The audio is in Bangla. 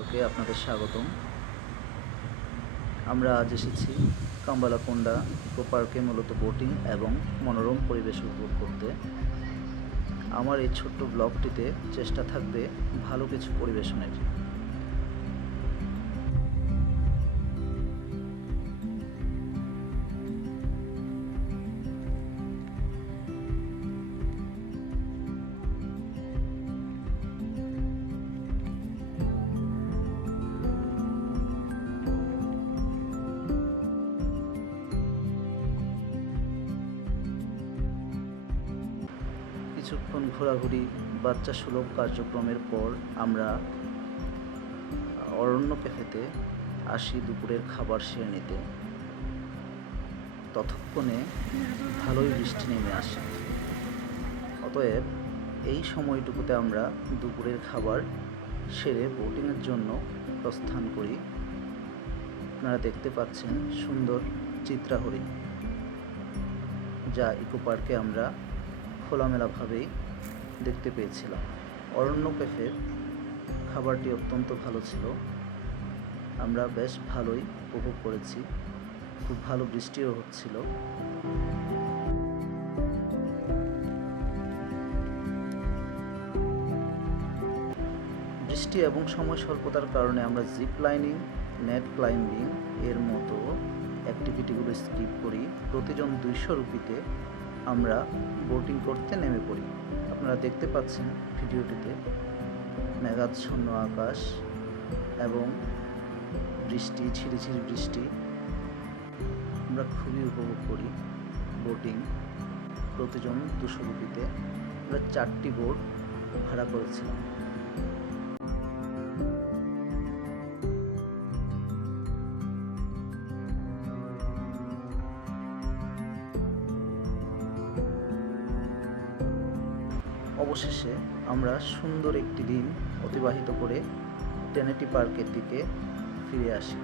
ওকে, আপনাদের স্বাগতম। আমরা আজ এসেছি কাম্বালাকোন্ডা ইকো পার্কে মূলত বোটিং এবং মনোরম পরিবেশ উপভোগ করতে। আমার এই ছোট্ট ব্লগটিতে চেষ্টা থাকবে ভালো কিছু পরিবেশনের। কিছুক্ষণ ঘোরাঘুরি, বাচ্চা সুলভ কার্যক্রমের পর আমরা অরণ্য ক্যাফেতে আসি দুপুরের খাবার সেরে নিতে। ততক্ষণে ভালোই বৃষ্টি নেমে আসে। অতএব এই সময়টুকুতে আমরা দুপুরের খাবার সেরে বোটিংয়ের জন্য প্রস্থান করি। আপনারা দেখতে পাচ্ছেন সুন্দর চিত্রা হরিণ, যা ইকো পার্কে আমরা খোলামেলাভাবেই দেখতে পেয়েছিলাম। অরণ্য ক্যাফের খাবারটি অত্যন্ত ভালো ছিল, আমরা বেশ ভালোই উপভোগ করেছি। খুব ভালো বৃষ্টিও হচ্ছিল। বৃষ্টি এবং সময় স্বল্পতার কারণে আমরা জিপ লাইনিং, নেট ক্লাইম্বিং এর মতো অ্যাক্টিভিটিগুলো স্কিপ করি। প্রতিজন 200 রুপিতে আমরা বোটিং করতে নেমে পড়ি। আপনারা দেখতে পাচ্ছেন ভিডিওটিতে মেঘাচ্ছন্ন আকাশ এবং বৃষ্টি, ঝিরিঝিরি বৃষ্টি। আমরা খুবই উপভোগ করি বোটিং। প্রতিজন 200 রুপিতে আমরা 4টি বোট ভাড়া করেছিলাম। অবশেষে আমরা সুন্দর একটি দিন অতিবাহিত করে টেনেটি পার্কের দিকে ফিরে আসি।